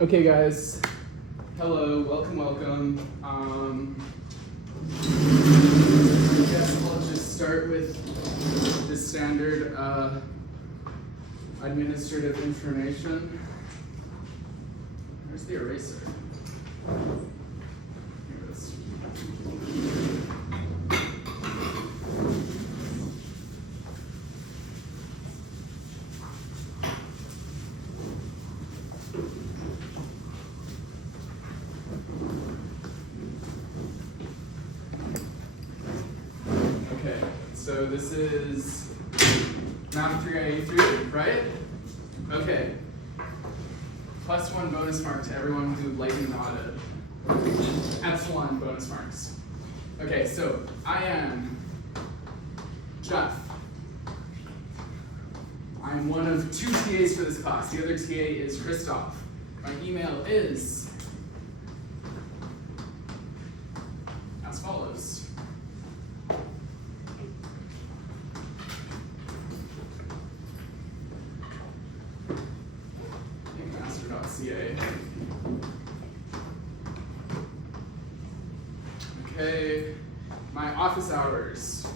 Okay, guys. Hello, welcome. I guess I'll just start with the standard administrative information. Where's the eraser? Here it is. Okay, so this is Math 383, right? Okay. +1 bonus mark to everyone who lightly nodded. Epsilon bonus marks. Okay, so I am Jeff. I'm one of 2 TAs for this class. The other TA is Christoph. My email is as follows. Master.ca. Okay, my office hours.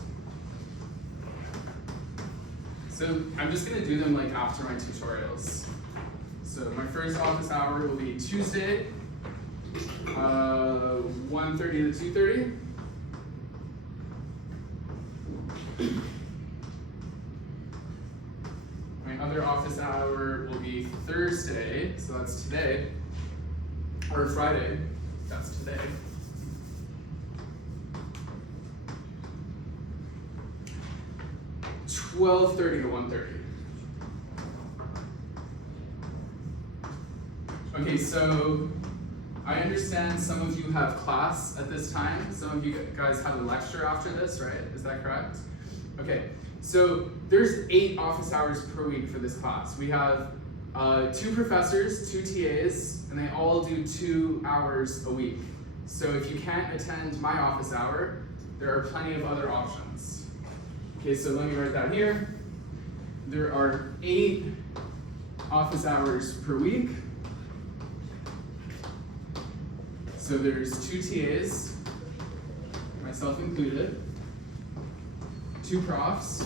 So I'm just gonna do them like after my tutorials. So my first office hour will be Tuesday, 1:30 to 2:30. My other office hour will be Thursday, so that's today, or Friday, that's today. (12:30 to 1:30). Okay, so I understand some of you have class at this time. Some of you guys have a lecture after this, right? Is that correct? Okay, so there's 8 office hours per week for this class. We have 2 professors, 2 TAs, and they all do 2 hours a week. So if you can't attend my office hour, there are plenty of other options. Okay, so let me write that here. There are 8 office hours per week. So there's 2 TAs, myself included, 2 profs,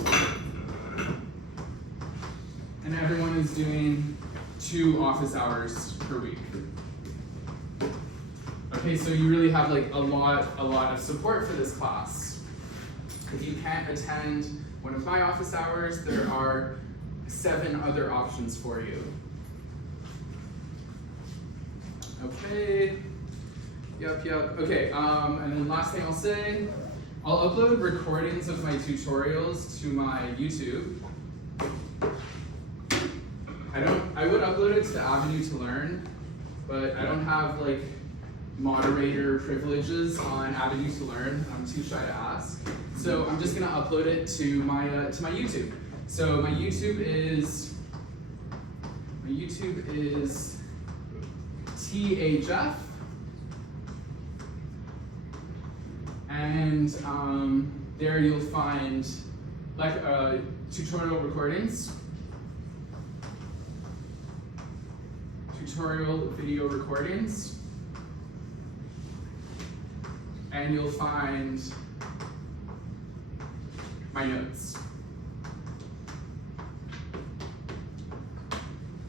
and everyone is doing 2 office hours per week. Okay, so you really have like a lot of support for this class. If you can't attend one of my office hours, there are 7 other options for you. Okay. Yep. Okay, and then last thing I'll say, I'll upload recordings of my tutorials to my YouTube. I would upload it to Avenue to Learn, but I don't have like moderator privileges on Avenue to Learn. I'm too shy to ask. So I'm just gonna upload it to my YouTube. So my YouTube is TA Jeff. And there you'll find like tutorial recordings, tutorial video recordings, and you'll find my notes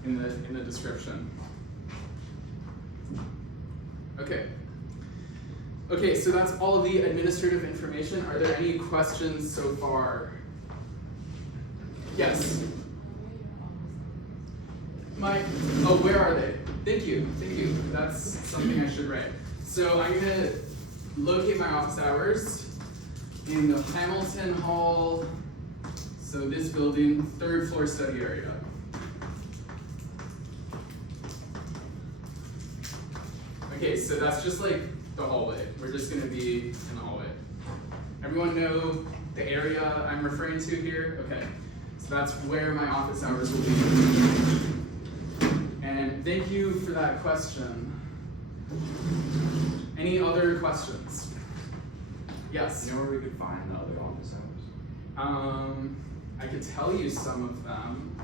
in the description. Okay, so that's all of the administrative information. Are there any questions so far? Yes? Where are they? Thank you. That's something I should write. So I'm gonna locate my office hours in the Hamilton Hall, so this building, 3rd floor study area. Okay, so that's just like the hallway. We're just gonna be in the hallway. Everyone know the area I'm referring to here? Okay, so that's where my office hours will be. And thank you for that question. Any other questions? Yes? You know where we could find the other office hours? I could tell you some of them,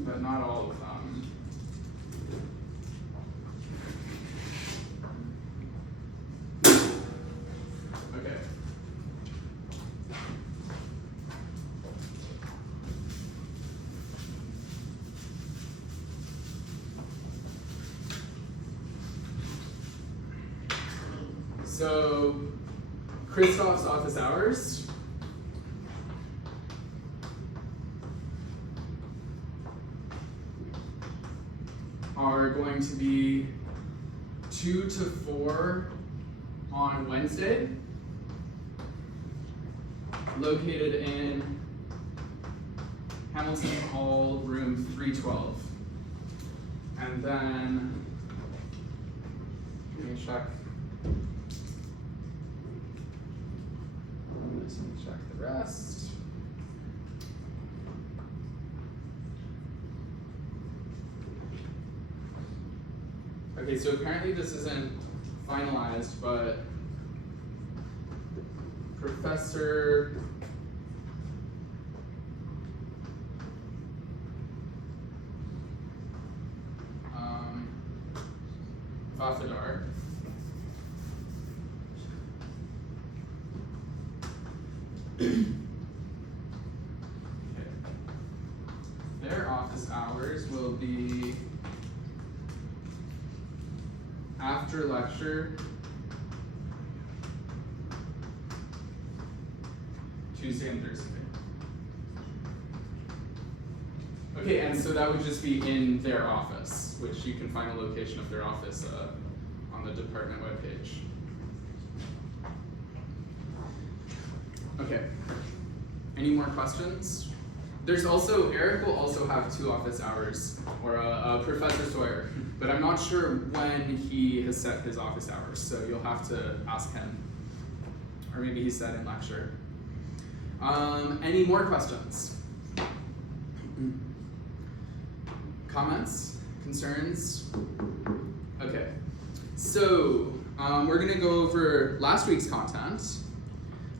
but not all of them. so Christoph's office hours are going to be 2 to 4 on Wednesday, located in Hamilton Hall, room 312. And then, let me check. Let me check the rest. Okay, so apparently this isn't finalized, but Professor Vafadar their office hours will be after lecture, Tuesday and Thursday. Okay, and so that would just be in their office, which you can find the location of their office on the department webpage. Okay, any more questions? There's also, Eric will also have 2 office hours, or Professor Sawyer, but I'm not sure when he has set his office hours, so you'll have to ask him. Or maybe he said in lecture. Any more questions? Comments? Concerns? Okay, so we're gonna go over last week's content.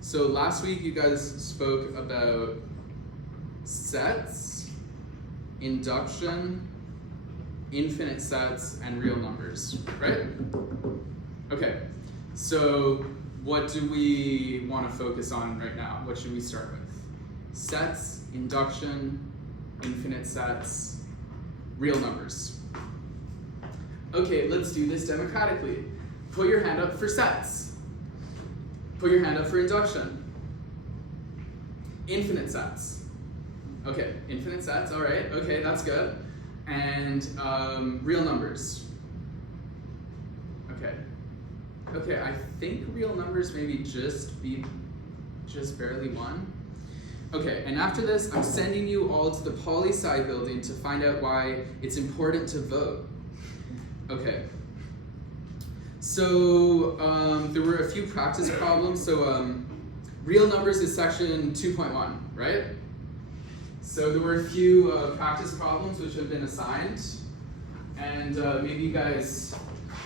So last week you guys spoke about sets, induction, infinite sets, and real numbers, right? Okay, so what do we want to focus on right now? What should we start with? Sets, induction, infinite sets, real numbers. Okay, let's do this democratically. Put your hand up for sets. Put your hand up for induction. Infinite sets. Okay, infinite sets, all right, okay, that's good. And real numbers. Okay. Okay, I think real numbers maybe just barely 1. Okay, and after this, I'm sending you all to the poli-sci building to find out why it's important to vote. Okay. So there were a few practice problems. So real numbers is section 2.1, right? So there were a few practice problems which have been assigned, and maybe you guys,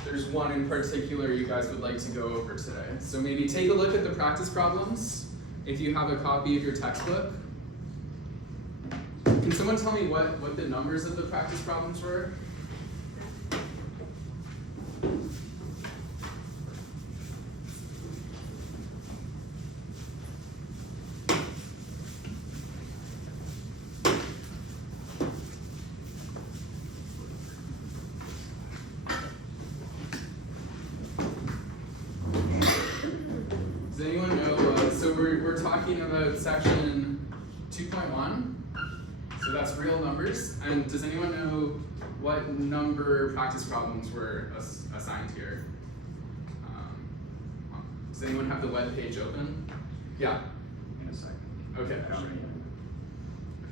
there's one in particular you guys would like to go over today. So maybe take a look at the practice problems if you have a copy of your textbook. Can someone tell me what the numbers of the practice problems were? Does anyone know, so we're talking about section 2.1, so that's real numbers, and does anyone know what number practice problems were assigned here? Does anyone have the web page open? Yeah? In a second. Okay, sure.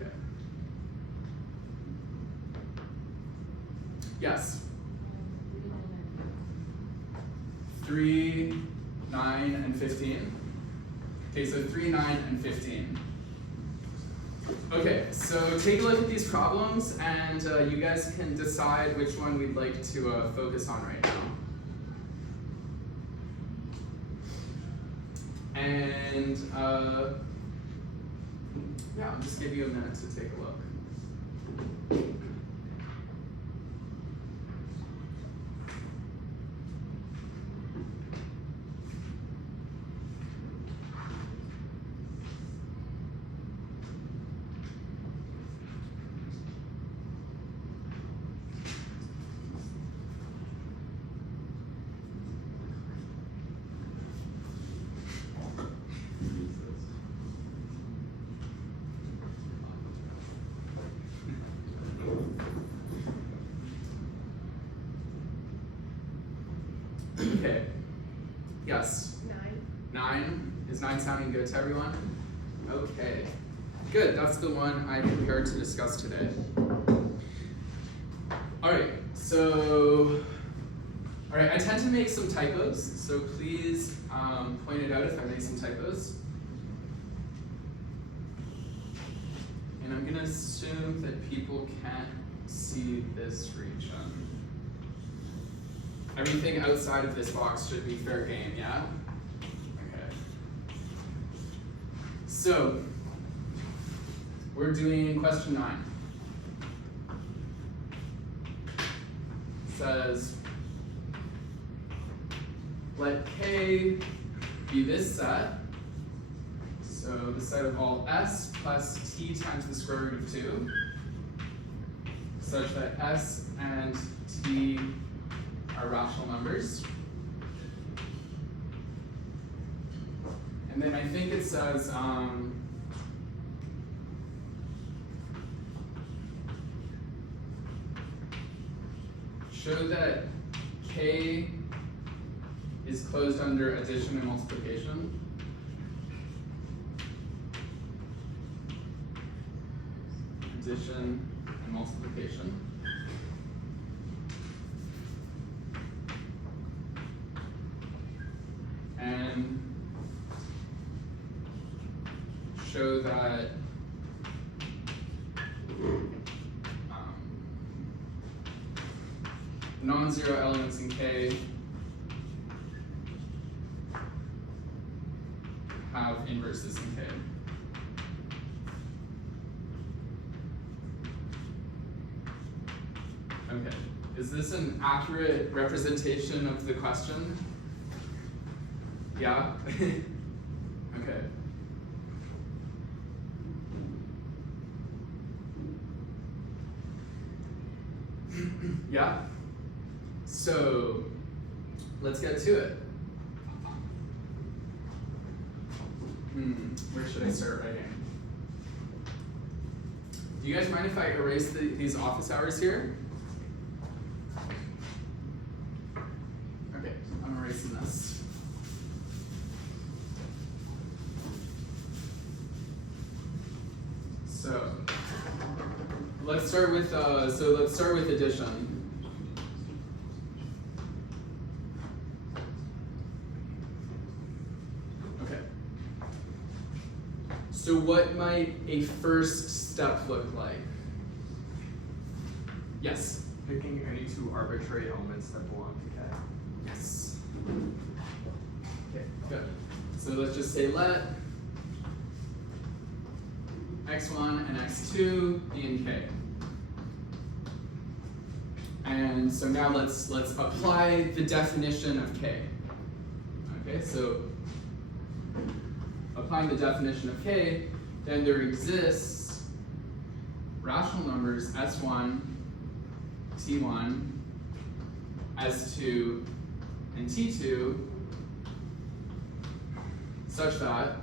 Okay. Yes? 3, 9, and 15. Okay, so 3, 9, and 15. Okay, so take a look at these problems, and you guys can decide which one we'd like to focus on right now. And yeah, I'll just give you a minute to take a look. Okay. Yes. 9. Is 9 sounding good to everyone? Okay. Good. That's the one I prepared to discuss today. Alright, I tend to make some typos, so please point it out if I make some typos. And I'm gonna assume that people can't see this region. Everything outside of this box should be fair game, yeah? Okay. So, we're doing question 9. It says, let K be this set, so the set of all S plus T times the square root of 2, such that S and T are rational numbers. And then I think it says, show that K is closed under addition and multiplication. Addition and multiplication. And show that non-zero elements in K have inverses in K. Okay, is this an accurate representation of the question? Yeah? Okay. Yeah? So, let's get to it. Where should I start writing? Do you guys mind if I erase these office hours here? Okay, I'm erasing this. So, let's start with addition. So what might a first step look like? Yes? Picking any 2 arbitrary elements that belong to K. Yes. Okay, good. So let's just say let x1 and x2 be in K. And so now let's apply the definition of K. Okay, so applying the definition of K, then there exists rational numbers S1, T1, S2, and T2 such that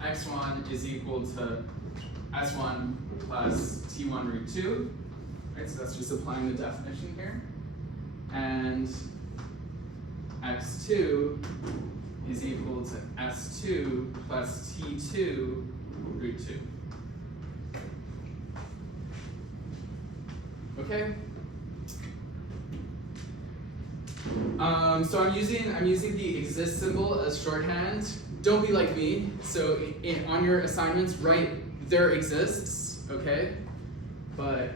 x1 is equal to S1 plus T1 root 2, right? So that's just applying the definition here. And x2 is equal to S2 plus T2 root 2. Okay? So I'm using the exist symbol as shorthand. Don't be like me. So on your assignments, write there exists, okay? But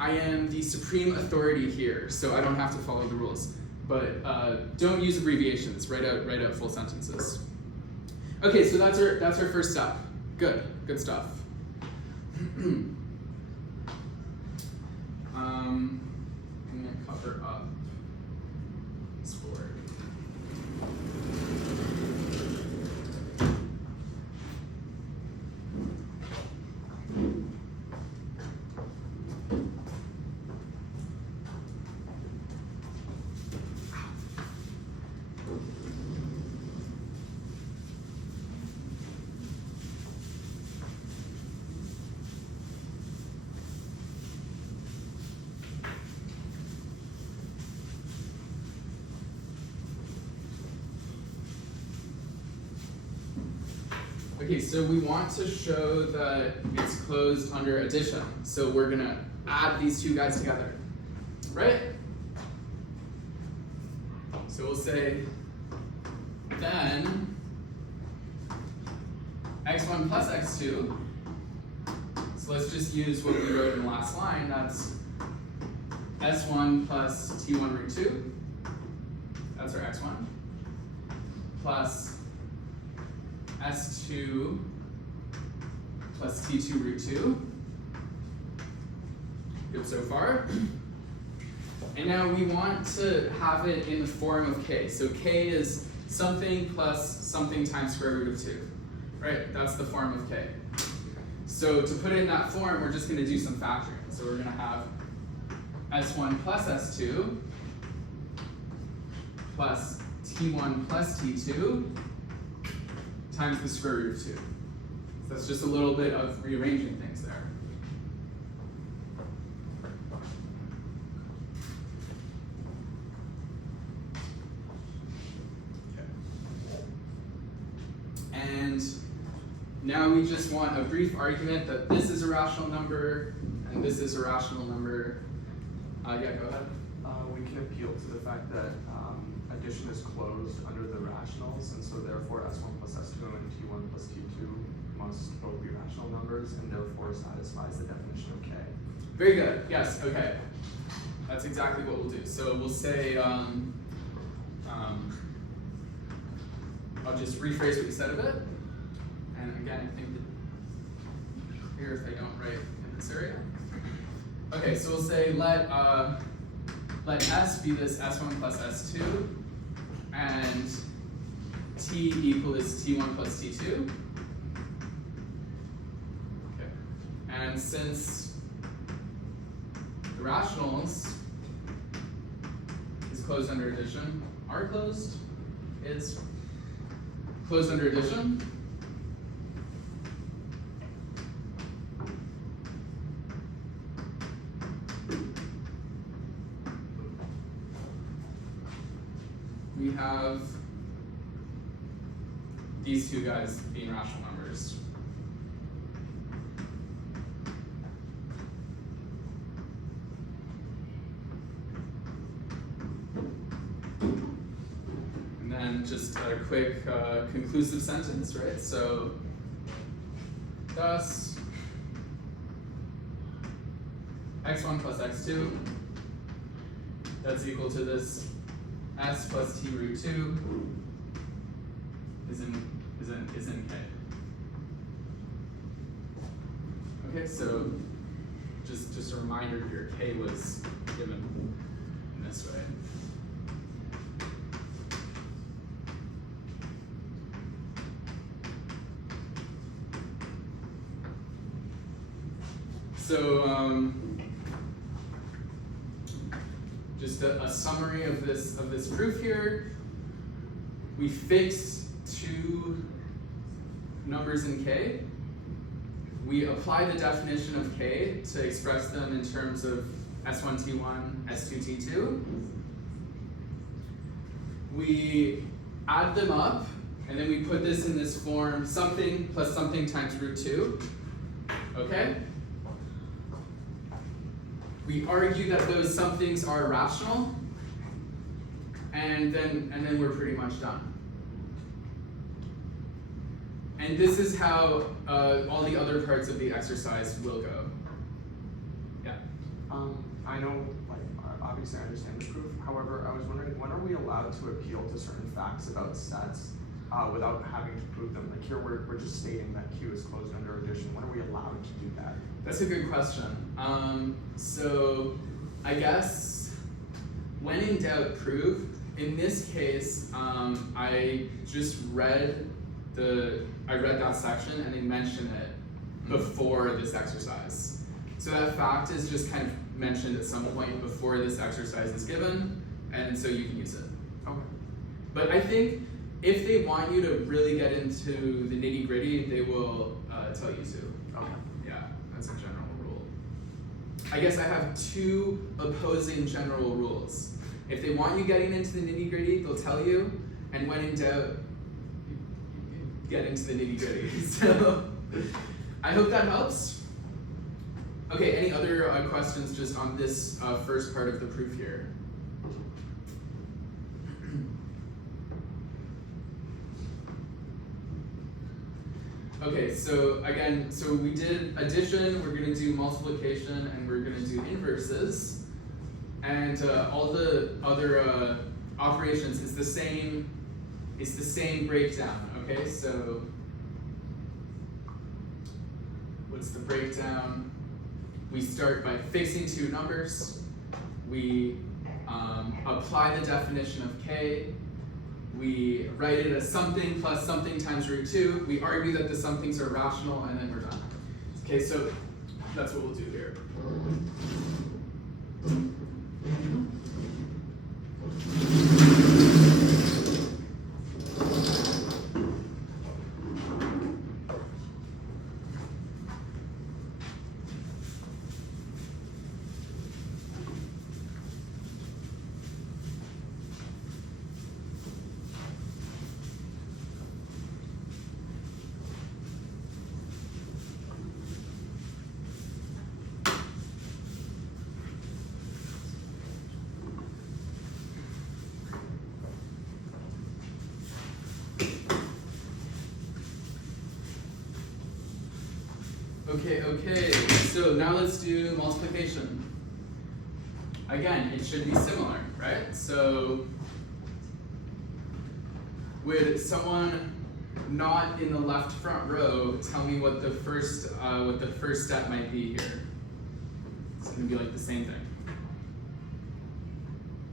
I am the supreme authority here, so I don't have to follow the rules. But don't use abbreviations. Write out full sentences. Okay, so that's our first step. Good stuff. I'm gonna cover up this board. Okay, so we want to show that it's closed under addition. So we're gonna add these two guys together, right? So we'll say, then x1 plus x2. So let's just use what we wrote in the last line. That's s1 plus t1 root 2. That's our x1. Plus s2 plus t2 root 2. Good so far. And now we want to have it in the form of k. So k is something plus something times square root of 2. Right? That's the form of k. So to put it in that form, we're just going to do some factoring. So we're going to have s1 plus s2 plus t1 plus t2 times the square root of 2. So that's just a little bit of rearranging things there. And now we just want a brief argument that this is a rational number and this is a rational number. Yeah, go ahead. We can appeal to the fact that addition is closed under the rationals, and so therefore s1 plus s2 and t1 plus t2 must both be rational numbers, and therefore satisfies the definition of k. Very good. Yes. Okay. That's exactly what we'll do. So we'll say, I'll just rephrase what you said a bit. And again, I think that here if I don't write in this area. Okay, so we'll say let s be this s1 plus s2, and t equal this t1 plus t2. Okay, and since the rationals is closed under addition, are closed is closed under addition. We have these two guys being rational numbers. And then just a quick conclusive sentence, right? So, thus, x1 plus x2, that's equal to this s plus t root 2 is in k. Okay, so just a reminder here, k was given in this way. So just a summary of this proof here. We fixed two numbers in k. We apply the definition of k to express them in terms of s1t1, s2t2. We add them up, and then we put this in this form, something plus something times root 2. Okay? We argue that those somethings are rational, and then we're pretty much done. And this is how all the other parts of the exercise will go. Yeah. I know, obviously I understand the proof. However, I was wondering, when are we allowed to appeal to certain facts about sets without having to prove them? Like here, we're just stating that Q is closed under addition. When are we allowed to do that? That's a good question. So I guess when in doubt, prove. In this case, I just read that section and they mention it before this exercise. So that fact is just kind of mentioned at some point before this exercise is given, and so you can use it. Okay. But I think if they want you to really get into the nitty-gritty, they will tell you to. Okay. Yeah, that's a general rule. I guess I have two opposing general rules. If they want you getting into the nitty-gritty, they'll tell you, and when in doubt, getting to the nitty gritty. So I hope that helps. Okay, any other questions just on this first part of the proof here? Okay, so again, so we did addition, we're going to do multiplication, and we're going to do inverses. And all the other operations is the same. It's the same breakdown. Okay, so what's the breakdown? We start by fixing two numbers. We apply the definition of k. We write it as something plus something times root 2. We argue that the somethings are rational, and then we're done. Okay, so that's what we'll do here. Okay, so now let's do multiplication. Again, it should be similar, right? So would someone not in the left front row tell me what the first step might be here? It's gonna be like the same thing.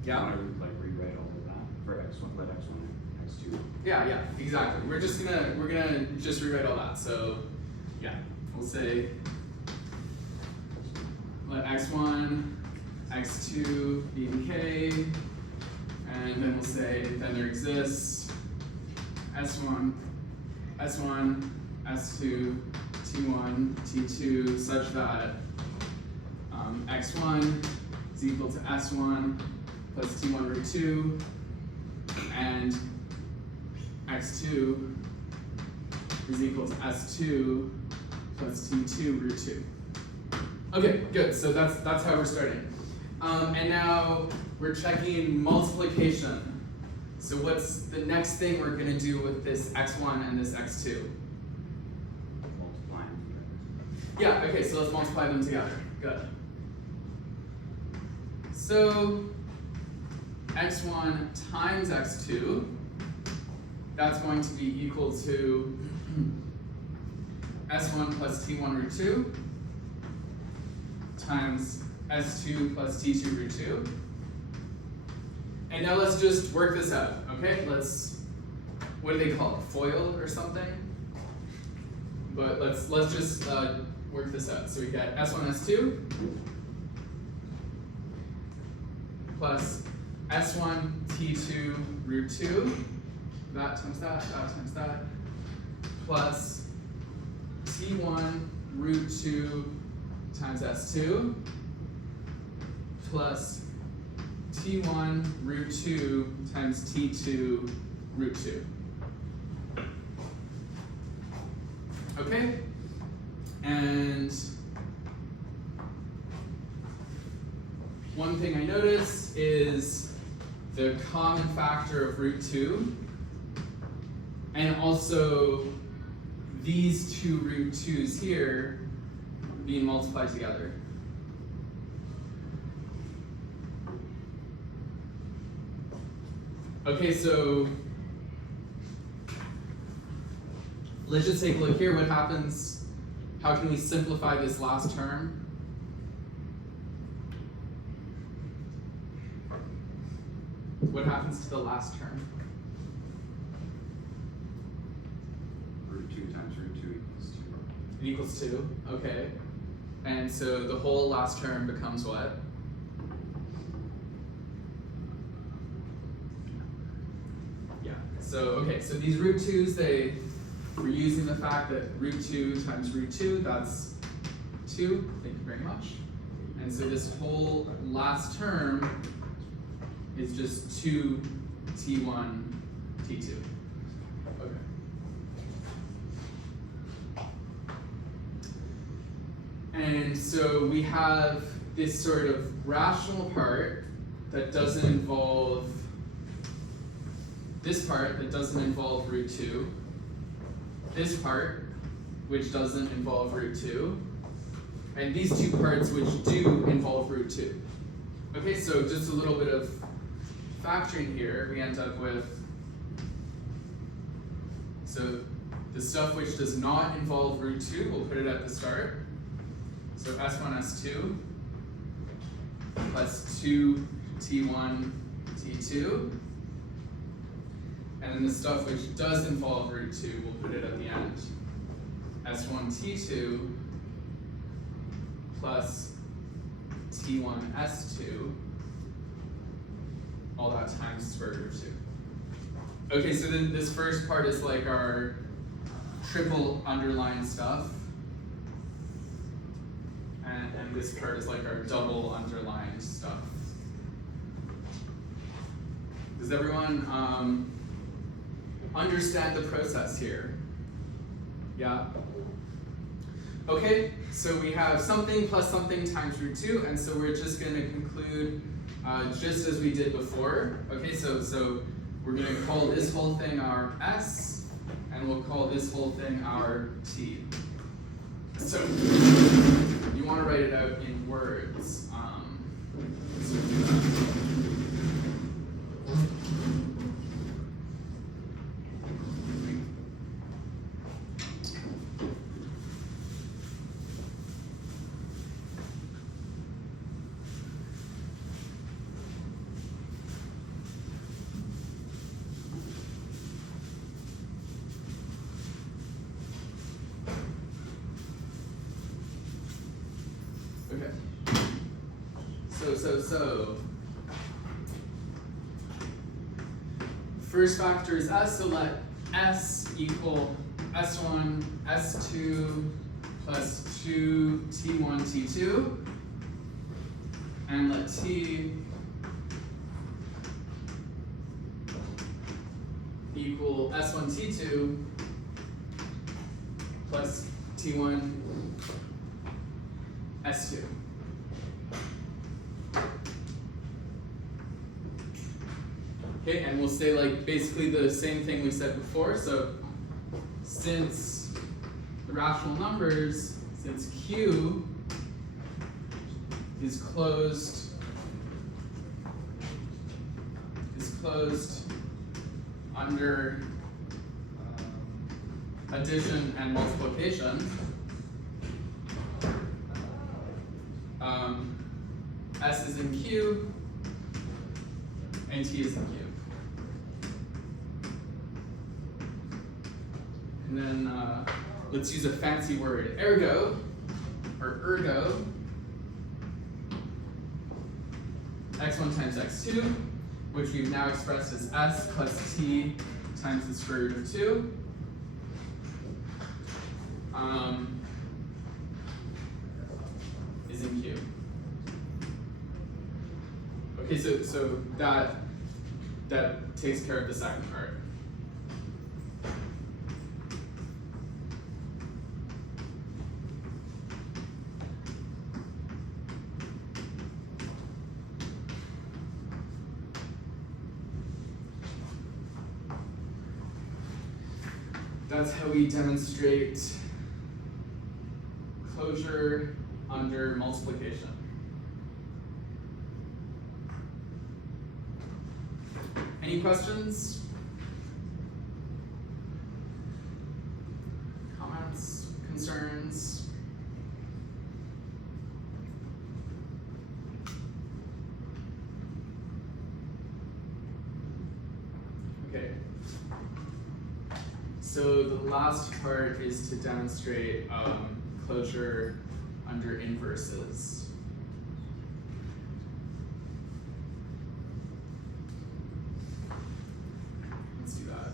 Yeah? Want to like rewrite all of that for x1, let x1, x2. Yeah, exactly. We're gonna just rewrite all that. So yeah, we'll say let x1, x2 be in k, and then we'll say then there exists s1, s1, s2, t1, t2, such that x1 is equal to s1 plus t1 root 2, and x2 is equal to s2 plus t2 root 2. Okay, good. So that's how we're starting. And now we're checking multiplication. So what's the next thing we're going to do with this x1 and this x2? Multiply them together. Yeah, okay, so let's multiply them together. Good. So x1 times x2, that's going to be equal to s1 plus t1 root 2 times s2 plus t2 root 2. And now let's just work this out, okay? What do they call it, FOIL or something? But let's just work this out. So we get s1, s2 plus s1 t2 root 2, that times that times that, plus t1 root 2 times s2 plus t1 root 2 times t2 root 2. Okay? And one thing I noticed is the common factor of root 2, and also these two root 2's here being multiplied together. Okay, so let's just take a look here. What happens? How can we simplify this last term? What happens to the last term? Root 2 times root 2 equals 2. It equals 2, okay. And so the whole last term becomes what? Yeah, so, okay, so these root 2's, we're using the fact that root 2 times root 2, that's 2, thank you very much. And so this whole last term is just 2 t1 t2. Okay. And so we have this sort of rational part that doesn't involve this part that doesn't involve root 2, this part which doesn't involve root 2, and these two parts which do involve root 2. Okay, so just a little bit of factoring here, we end up with, so the stuff which does not involve root 2, we'll put it at the start. So S1, S2 plus 2 T1, T2. And then the stuff which does involve root 2, we'll put it at the end. S1, T2 plus T1, S2, all that times the square root of 2. Okay, so then this first part is like our triple underlined stuff. And this part is like our double underlined stuff. Does everyone understand the process here? Yeah? Okay, so we have something plus something times root 2, and so we're just going to conclude just as we did before. Okay, so we're going to call this whole thing our S, and we'll call this whole thing our T. So you want to write it out in words. So do that. Okay. So first factor is S, so let S equal S1, S2 plus 2 T1, T2, and let T equal S1, T2 plus T1, S2. Okay, and we'll say like basically the same thing we said before. So since the rational numbers, since Q is closed under addition and multiplication, S is in Q, and T is in Q. And then let's use a fancy word, ergo, x1 times x2, which we've now expressed as S plus T times the square root of 2. Is in Q. Okay, so that takes care of the second part. That's how we demonstrate closure under multiplication. Any questions? Comments? Concerns? Okay. So the last part is to demonstrate closure under inverses. Let's do that.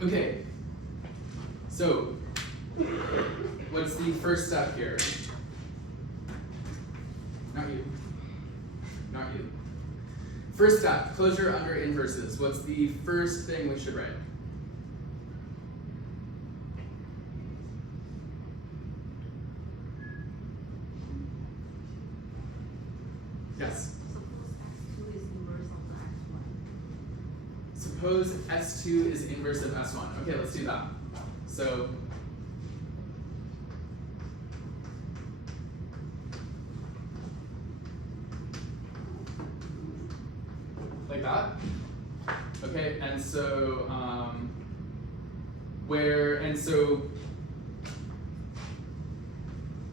Okay, so what's the first step here? Not you. Not you. First step, closure under inverses. What's the first thing we should write? Yes? Suppose S2 is inverse of S1. Suppose S2 is inverse of S1. Okay, let's do that. So, like that. Okay, and so,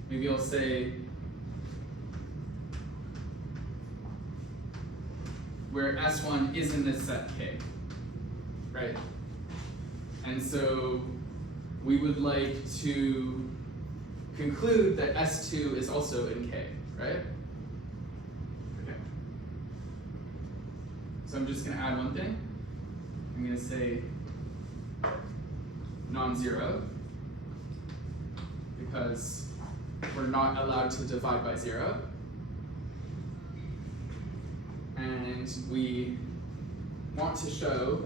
maybe I'll say, where S1 is in this set K, right? And so we would like to conclude that S2 is also in K, right? Okay. So I'm just gonna add one thing. I'm gonna say non-zero, because we're not allowed to divide by 0. And we want to show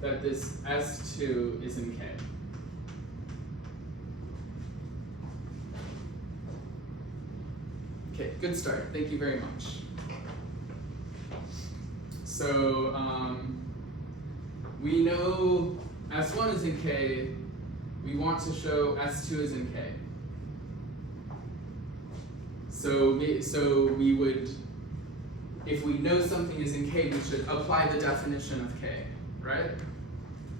that this S2 is in K. Okay, good start. Thank you very much. So, we know S1 is in K. We want to show S2 is in K. So we would, if we know something is in K, we should apply the definition of K, right?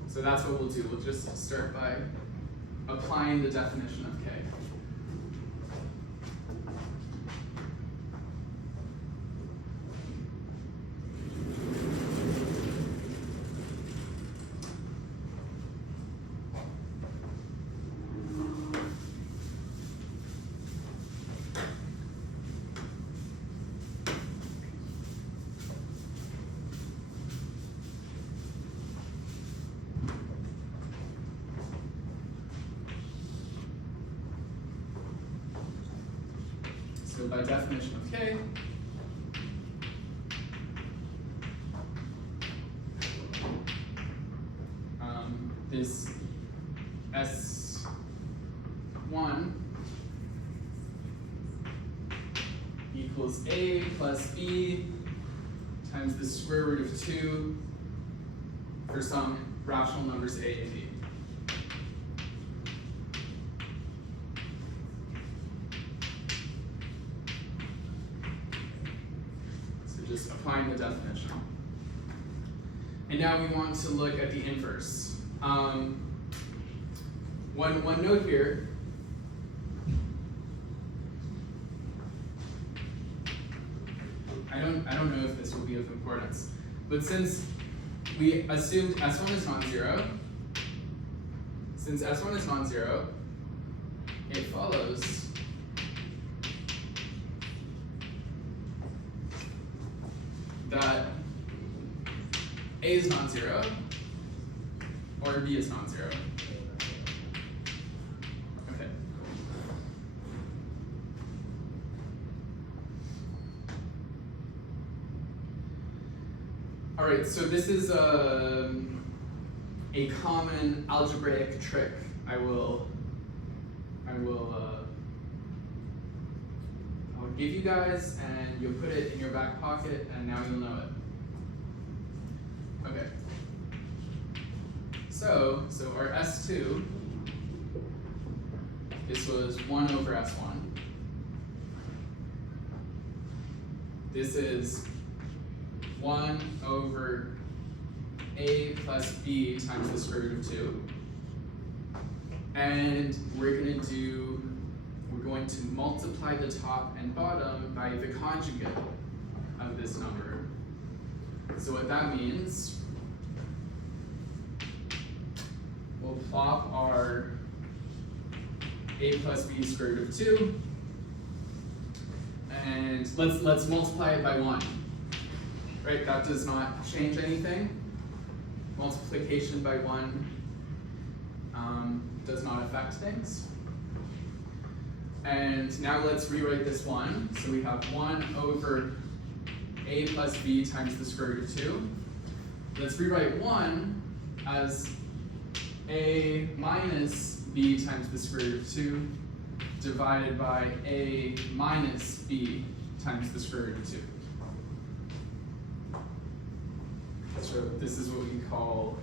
So that's what we'll do. We'll just start by applying the definition of K. So by definition of K, this S1 equals A plus B times the square root of 2 for some rational numbers A and B. Just applying the definition. And now we want to look at the inverse. One note here. I don't know if this will be of importance, but since we assumed S1 is non-zero, it follows that A is non-zero or B is non-zero. Okay. All right, so this is a common algebraic trick I'll give you guys, and you'll put it in your back pocket, and now you'll know it. Okay. So our S2, this was 1 over S1. This is 1 over A plus B times the square root of 2. And we're going to multiply the top and bottom by the conjugate of this number. So what that means, we'll plop our A plus B square root of 2, and And let's multiply it by 1. Right, that does not change anything. Multiplication by 1 does not affect things. And now let's rewrite this 1. So we have 1 over a plus b times the square root of 2. Let's rewrite 1 as a minus b times the square root of 2 divided by a minus b times the square root of 2. So this is what we call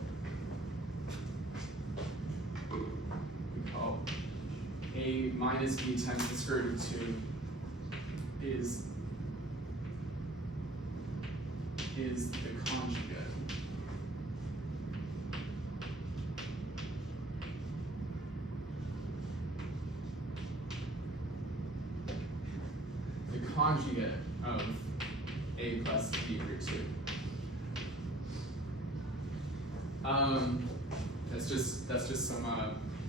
a minus b times the square root of 2 is the conjugate. The conjugate of a plus b root 2. That's just some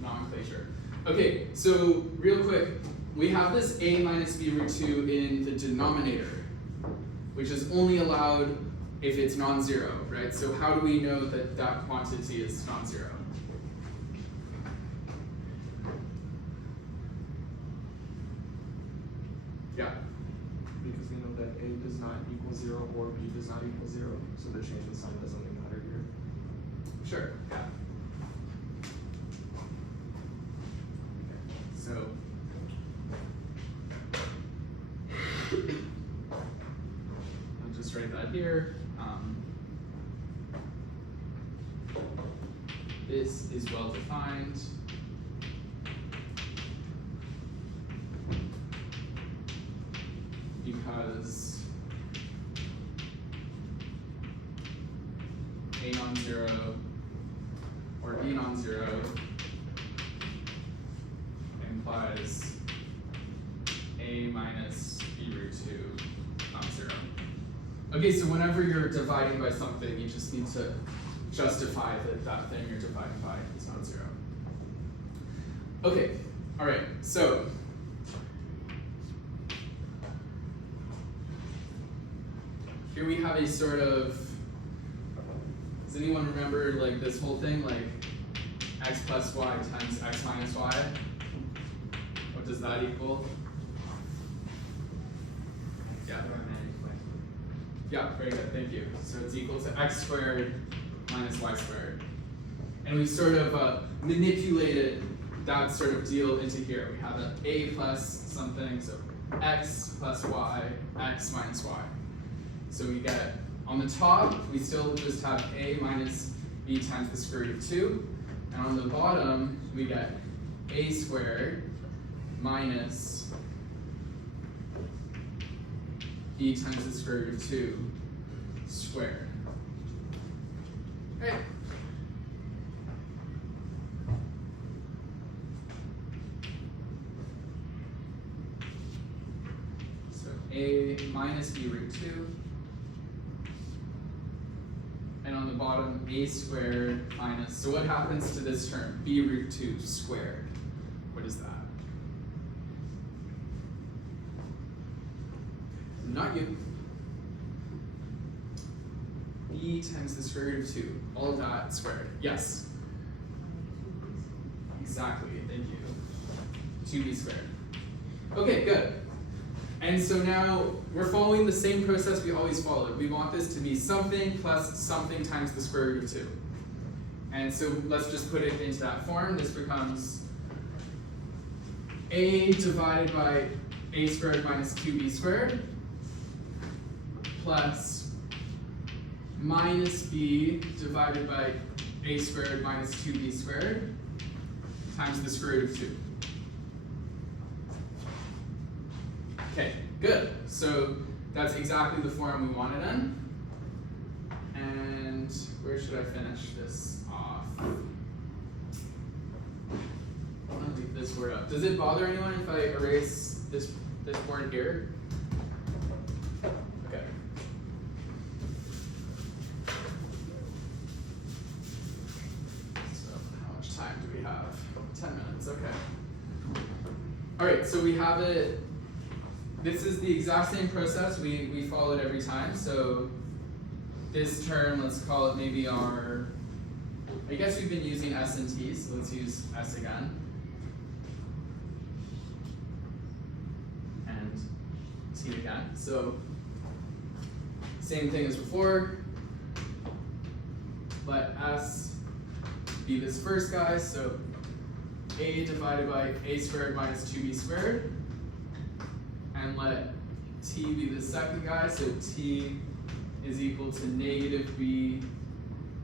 nomenclature. Okay, so real quick, we have this a minus b root 2 in the denominator, which is only allowed if it's non-zero, right? So how do we know that that quantity is non-zero? Yeah. Because we know that a does not equal 0 or b does not equal 0, so the change in sign doesn't really matter here. Sure, yeah. So, I'll just write that here. This is well defined. Because a non-zero or b non-zero implies a minus b root 2 non-zero. Okay, so whenever you're dividing by something, you just need to justify that that thing you're dividing by is non-zero. Okay, all right, so here we have a sort of, does anyone remember like this whole thing, like x plus y times x minus y? What does that equal? Yeah. Yeah, very good, thank you. So it's equal to x squared minus y squared. And we sort of manipulated that sort of deal into here. We have an a plus something, so x plus y, x minus y. So we get, on the top, we still just have a minus b times the square root of 2. And on the bottom, we get a squared minus b times the square root of 2 squared. Right. So a minus b root 2. And on the bottom, a squared minus, so what happens to this term? B root 2 squared. What is that? Not you. B times the square root of 2. All of that squared. Yes. Exactly, thank you. 2b squared. Okay, good. And so now we're following the same process we always followed. We want this to be something plus something times the square root of 2. And so let's just put it into that form. This becomes a divided by a squared minus 2b squared plus minus b divided by a squared minus 2b squared times the square root of 2. Okay, good. So that's exactly the form we wanted in. And where should I finish this off? I'm gonna leave this word up. Does it bother anyone if I erase this word here? Okay. So how much time do we have? 10 minutes, okay. All right, so we have it this is the exact same process we followed every time. So this term, let's call it maybe our, I guess we've been using S and T, so let's use S again. And T again. So same thing as before. Let S be this first guy, so A divided by A squared minus 2B squared. And let T be the second guy, so T is equal to negative B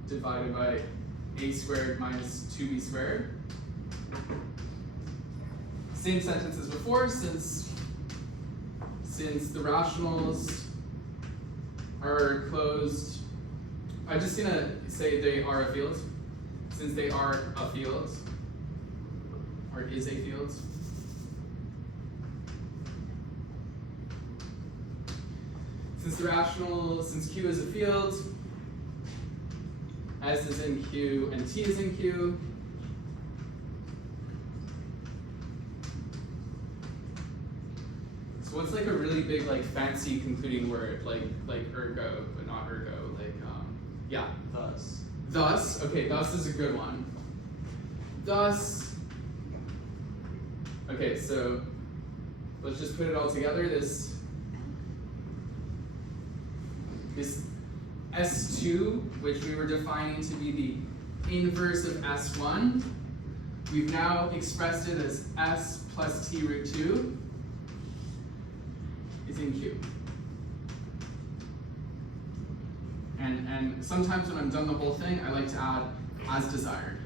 divided by A squared minus 2B squared. Same sentence as before, since the rationals are closed, I'm just gonna say they are a field. Since they are a field, or is a field. Since Q is a field, S is in Q and T is in Q. So what's like a really big like fancy concluding word like ergo, but not ergo, like yeah. Thus. Thus, okay, thus is a good one. Thus, okay, so let's just put it all together. This S2, which we were defining to be the inverse of S1, we've now expressed it as S plus T root 2 is in Q. And sometimes when I'm done the whole thing, I like to add as desired.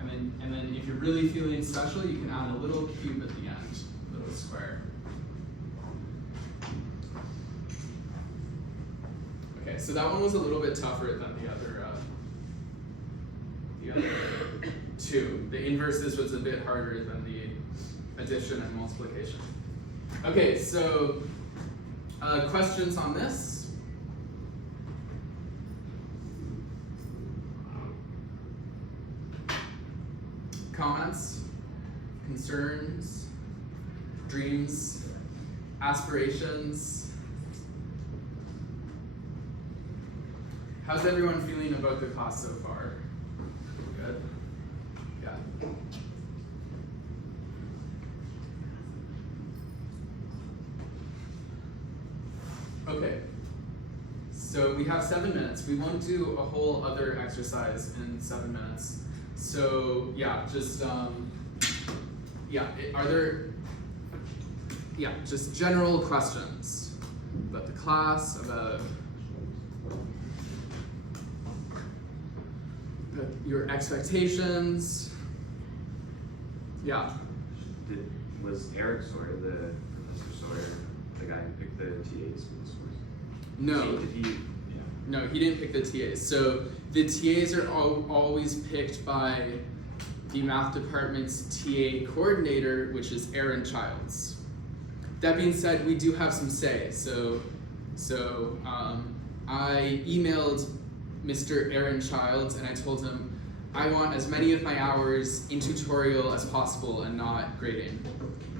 And then if you're really feeling special, you can add a little cube at the end, a little square. Okay, so that one was a little bit tougher than the other two. The inverses was a bit harder than the addition and multiplication. Okay, so questions on this? Comments, concerns, dreams, aspirations? How's everyone feeling about the class so far? Good? Yeah. Okay, so we have 7 minutes. We won't do a whole other exercise in 7 minutes. So yeah, just just general questions about the class, about your expectations. Yeah. Was Eric Sawyer, Professor Sawyer, the guy who picked the TAs for this course? No. No, he didn't pick the TAs. So the TAs are always picked by the math department's TA coordinator, which is Aaron Childs. That being said, we do have some say. So I emailed Mr. Aaron Childs and I told him I want as many of my hours in tutorial as possible and not grading.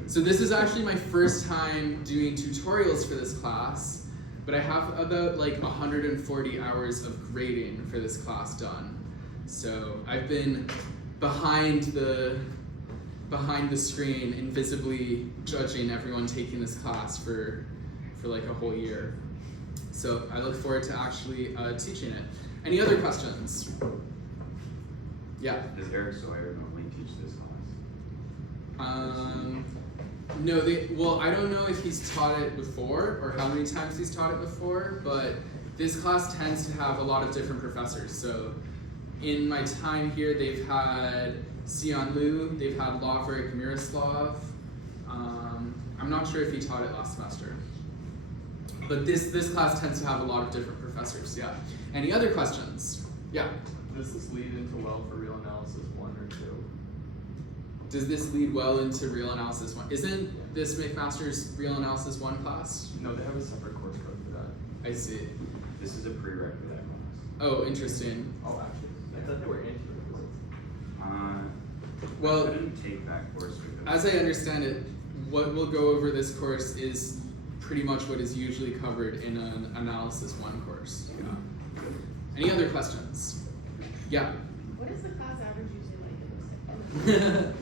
So this is actually my first time doing tutorials for this class, but I have about like 140 hours of grading for this class done. So I've been behind the screen, invisibly judging everyone taking this class for like a whole year. So I look forward to actually teaching it. Any other questions? Yeah. Does Eric Sawyer normally teach this class? No, well, I don't know if he's taught it before or how many times he's taught it before, but this class tends to have a lot of different professors. So in my time here, they've had Sion Liu, they've had Lavrik Miroslav. I'm not sure if he taught it last semester. But this class tends to have a lot of different professors, yeah. Any other questions? Yeah. Does this lead into well for real analysis 1 or 2? Does this lead well into Real Analysis 1? Isn't this McMaster's Real Analysis 1 class? No, they have a separate course code for that. I see. This is a prereq for that class. Oh, interesting. Oh, actually, I thought they were anti-requisites. Well, I didn't take that course. as I understand it, what we'll go over this course is pretty much what is usually covered in an Analysis 1 course. Yeah. Any other questions? Yeah. What is the class average usually like in this?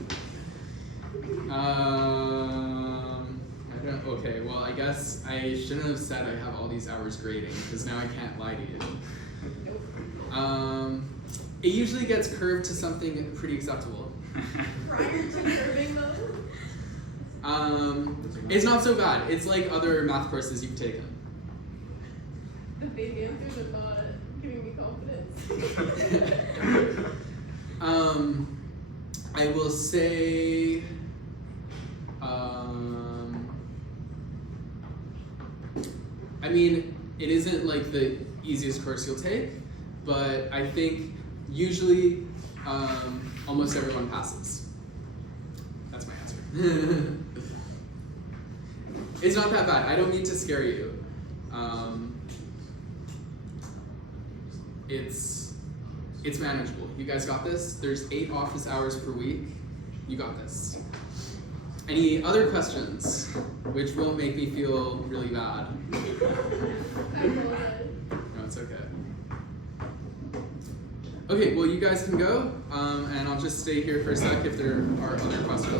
I don't, okay, well, I guess I shouldn't have said I have all these hours grading, because now I can't lie to you. It usually gets curved to something pretty acceptable. Prior to curving those? It's not so bad. It's like other math courses you've taken. The big answers are not giving me confidence. I will say, I mean, it isn't like the easiest course you'll take, but I think usually almost everyone passes. That's my answer. It's not that bad. I don't mean to scare you. It's manageable. You guys got this? There's 8 office hours per week. You got this. Any other questions? Which won't make me feel really bad. I apologize. No, it's okay. Okay, well you guys can go, and I'll just stay here for a sec if there are other questions.